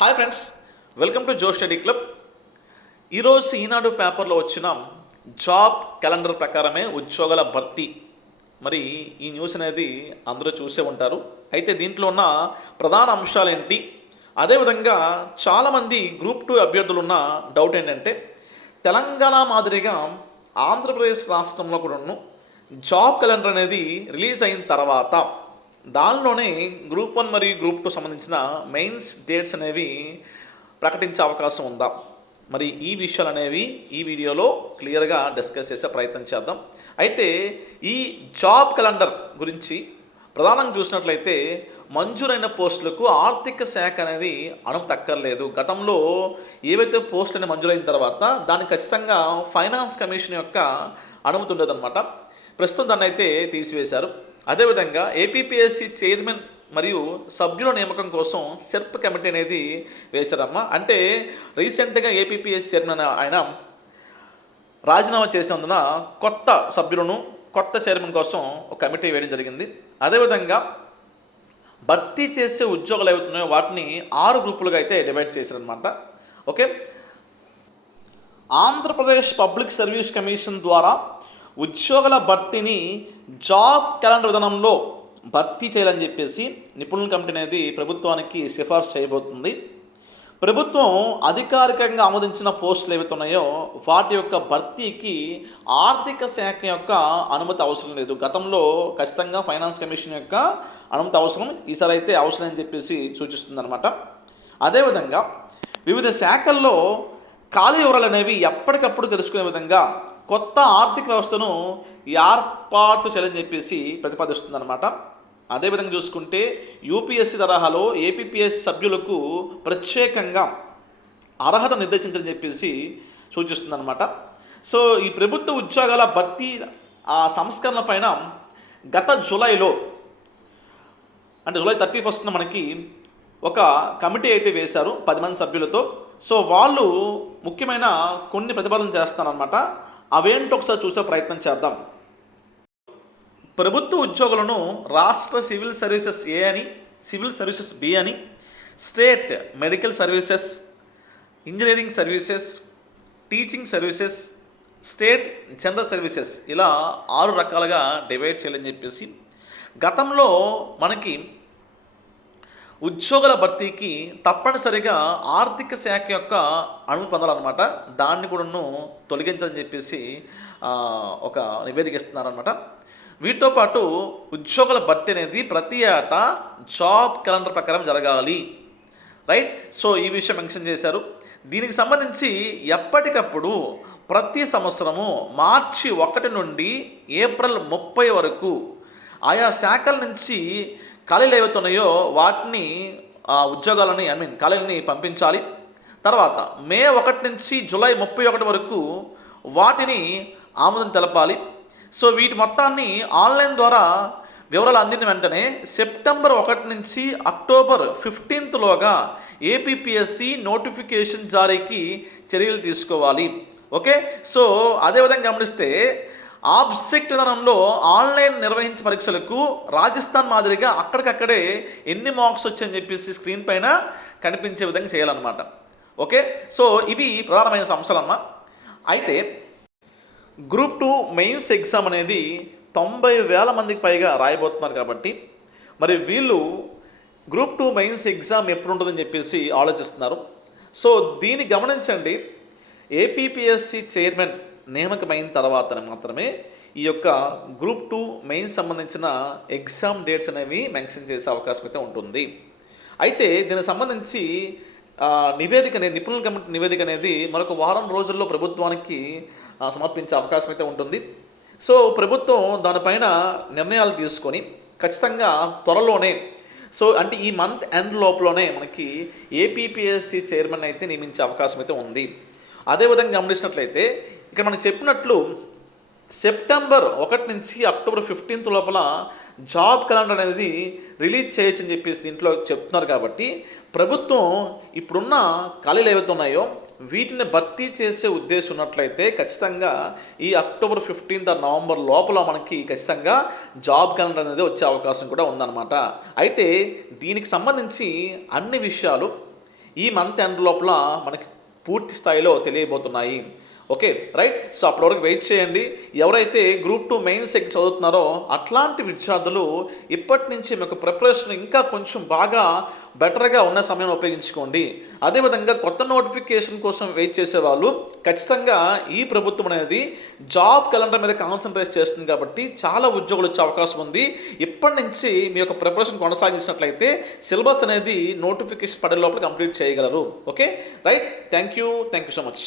Hi friends welcome to Jo study club ఈరోజు ఈనాడు పేపర్లో వచ్చిన జాబ్ క్యాలెండర్ ప్రకారమే ఉద్యోగాల భర్తీ. మరి ఈ న్యూస్ అనేది అందరూ చూసే ఉంటారు. అయితే దీంట్లో ఉన్న ప్రధాన అంశాలు ఏంటి? అదేవిధంగా చాలామంది గ్రూప్ టూ అభ్యర్థులు ఉన్న డౌట్ ఏంటంటే తెలంగాణ మాదిరిగా ఆంధ్రప్రదేశ్ రాష్ట్రంలో కూడాను జాబ్ క్యాలెండర్ అనేది రిలీజ్ అయిన తర్వాత దానిలోనే గ్రూప్ వన్ మరియు గ్రూప్ టూ సంబంధించిన మెయిన్స్ డేట్స్ అనేవి ప్రకటించే అవకాశం ఉందా? మరి ఈ విషయాలు అనేవి ఈ వీడియోలో క్లియర్గా డిస్కస్ చేసే ప్రయత్నం చేద్దాం. అయితే ఈ జాబ్ క్యాలెండర్ గురించి ప్రధానంగా చూసినట్లయితే మంజూరైన పోస్టులకు ఆర్థిక శాఖ అనేది అనుమతి అక్కర్లేదు గతంలో ఏవైతే పోస్టులు అనేవి మంజూరైన తర్వాత దాన్ని ఖచ్చితంగా ఫైనాన్స్ కమిషన్ యొక్క అనుమతి ఉండేదన్నమాట ప్రస్తుతం దాన్ని అయితే తీసివేశారు. అదేవిధంగా ఏపీపీఎస్సి చైర్మన్ మరియు సభ్యుల నియామకం కోసం సెర్ప్ కమిటీ అనేది వేశారమ్మా. అంటే రీసెంట్గా ఏపీపీఎస్ చైర్మన్ ఆయన రాజీనామా చేసినందున కొత్త సభ్యులను కొత్త చైర్మన్ కోసం ఒక కమిటీ వేయడం జరిగింది. అదేవిధంగా భర్తీ చేసే ఉద్యోగాలు ఏవైతున్నాయో వాటిని ఆరు గ్రూపులుగా అయితే డివైడ్ చేశారనమాట okay? Andhra Pradesh public service commission ద్వారా ఉద్యోగుల భర్తీని జాబ్ క్యాలెండర్ విధానంలో భర్తీ చేయాలని చెప్పేసి నిపుణుల కమిటీ అనేది ప్రభుత్వానికి సిఫార్సు చేయబోతుంది. ప్రభుత్వం అధికారికంగా ఆమోదించిన పోస్టులు ఏవైతే ఉన్నాయో వాటి యొక్క భర్తీకి ఆర్థిక శాఖ యొక్క అనుమతి అవసరం లేదు. గతంలో ఖచ్చితంగా ఫైనాన్స్ కమిషన్ యొక్క అనుమతి అవసరం ఈసారి అయితే అవసరం అని చెప్పేసి సూచిస్తుంది అనమాట అదేవిధంగా వివిధ శాఖల్లో ఖాళీ వివరాలు అనేవి ఎప్పటికప్పుడు తెలుసుకునే విధంగా కొత్త ఆర్థిక వ్యవస్థను ఏర్పాటు చేయాలని చెప్పేసి ప్రతిపాదిస్తుందన్నమాట. అదేవిధంగా చూసుకుంటే యూపీఎస్సీ తరహాలో ఏపీపీఎస్ సభ్యులకు ప్రత్యేకంగా అర్హత నిర్దేశించని చెప్పేసి సూచిస్తుందన్నమాట. సో ఈ ప్రభుత్వ ఉద్యోగాల భర్తీ ఆ సంస్కరణ పైన గత జూలైలో అంటే జూలై థర్టీ ఫస్ట్న మనకి ఒక కమిటీ అయితే వేశారు పది మంది సభ్యులతో. సో వాళ్ళు ముఖ్యమైన కొన్ని ప్రతిపాదనలు చేస్తారనమాట అవేంటో ఒకసారి చూసే ప్రయత్నం చేద్దాం. ప్రభుత్వ ఉద్యోగులను రాష్ట్ర సివిల్ సర్వీసెస్ ఏ అని సివిల్ సర్వీసెస్ బి అని state medical services engineering services teaching services state general services ఇలా ఆరు రకాలుగా డివైడ్ చేయాలని చెప్పేసి గతంలో మనకి ఉద్యోగుల భర్తీకి తప్పనిసరిగా ఆర్థిక శాఖ యొక్క అనుమతి పొందాలన్నమాట. దాన్ని కూడాను తొలగించాలని చెప్పేసి ఒక నివేదిక ఇస్తున్నారనమాట వీటితో పాటు ఉద్యోగుల భర్తీ అనేది ప్రతి ఏటా జాబ్ క్యాలెండర్ ప్రకారం జరగాలి. రైట్? సో ఈ విషయం మెన్షన్ చేశారు. దీనికి సంబంధించి ఎప్పటికప్పుడు ప్రతి సంవత్సరము మార్చి ఒకటి నుండి ఏప్రిల్ ముప్పై వరకు ఆయా శాఖల నుంచి ఖాళీలు ఏవైతున్నాయో వాటిని ఆ ఉద్యోగాలని ఐ మీన్ ఖాళీలని పంపించాలి. తర్వాత మే ఒకటి నుంచి జూలై ముప్పై ఒకటి వరకు వాటిని ఆమోదం తెలపాలి. సో వీటి మొత్తాన్ని ఆన్లైన్ ద్వారా వివరాలు అందిన వెంటనే సెప్టెంబర్ ఒకటి నుంచి అక్టోబర్ ఫిఫ్టీన్త్లోగా ఏపీపీఎస్సి నోటిఫికేషన్ జారీకి చర్యలు తీసుకోవాలి. ఓకే? సో అదేవిధంగా గమనిస్తే ఆబ్జెక్ట్ విధానంలో ఆన్లైన్ నిర్వహించే పరీక్షలకు రాజస్థాన్ మాదిరిగా అక్కడికక్కడే ఎన్ని మార్క్స్ వచ్చాయని చెప్పేసి స్క్రీన్ పైన కనిపించే విధంగా చేయాలన్నమాట. ఓకే? సో ఇవి ప్రధానమైన అంశాలమ్మ అయితే గ్రూప్ టూ మెయిన్స్ ఎగ్జామ్ అనేది తొంభై వేల మందికి పైగా రాయబోతున్నారు కాబట్టి మరి వీళ్ళు గ్రూప్ టూ మెయిన్స్ ఎగ్జామ్ ఎప్పుడు ఉంటుందని చెప్పేసి ఆలోచిస్తున్నారు. సో దీన్ని గమనించండి. ఏపీపీఎస్సి చైర్మన్ నియామకమైన తర్వాత మాత్రమే ఈ యొక్క గ్రూప్ టూ మెయిన్ సంబంధించిన ఎగ్జామ్ డేట్స్ అనేవి మెన్షన్ చేసే అవకాశం అయితే ఉంటుంది. అయితే దీనికి సంబంధించి నివేదిక అనేది నిపుణుల కమిటీ నివేదిక అనేది మరొక వారం రోజుల్లో ప్రభుత్వానికి సమర్పించే అవకాశం అయితే ఉంటుంది. సో ప్రభుత్వం దానిపైన నిర్ణయాలు తీసుకొని ఖచ్చితంగా త్వరలోనే సో అంటే ఈ మంత్ ఎండ్ లోపలనే మనకి ఏపీపీఎస్సి చైర్మన్ అయితే నియమించే అవకాశం అయితే ఉంది. అదేవిధంగా గమనించినట్లయితే ఇక్కడ మనం చెప్పినట్లు సెప్టెంబర్ ఒకటి నుంచి అక్టోబర్ ఫిఫ్టీన్త్ లోపల జాబ్ క్యాలెండర్ అనేది రిలీజ్ చేయొచ్చు అని చెప్పేసి దీంట్లో చెప్తున్నారు కాబట్టి ప్రభుత్వం ఇప్పుడున్న ఖాళీలు ఏవైతే ఉన్నాయో వీటిని భర్తీ చేసే ఉద్దేశం ఉన్నట్లయితే ఖచ్చితంగా ఈ అక్టోబర్ ఫిఫ్టీన్త్ నవంబర్ లోపల మనకి ఖచ్చితంగా జాబ్ క్యాలెండర్ అనేది వచ్చే అవకాశం కూడా ఉందన్నమాట. అయితే దీనికి సంబంధించి అన్ని విషయాలు ఈ మంత్ ఎండ్ లోపల మనకి పూర్తి స్థాయిలో తెలియబోతున్నాయి. Okay right? సో అప్పటి వరకు వెయిట్ చేయండి. ఎవరైతే గ్రూప్ టూ మెయిన్స్ ఎగ్జామ్ చదువుతున్నారో అట్లాంటి విద్యార్థులు ఇప్పటి నుంచి మీకు ప్రిపరేషన్ ఇంకా కొంచెం బాగా బెటర్గా ఉన్న సమయం ఉపయోగించుకోండి. అదేవిధంగా కొత్త నోటిఫికేషన్ కోసం వెయిట్ చేసేవాళ్ళు ఖచ్చితంగా ఈ ప్రభుత్వం అనేది జాబ్ క్యాలెండర్ మీద కాన్సన్ట్రేట్ చేస్తుంది కాబట్టి చాలా ఉద్యోగులు వచ్చే అవకాశం ఉంది. ఇప్పటి నుంచి మీ యొక్క ప్రిపరేషన్ కొనసాగించినట్లయితే సిలబస్ అనేది నోటిఫికేషన్ పడే లోపల కంప్లీట్ చేయగలరు. Okay right? Thank you thank you so much.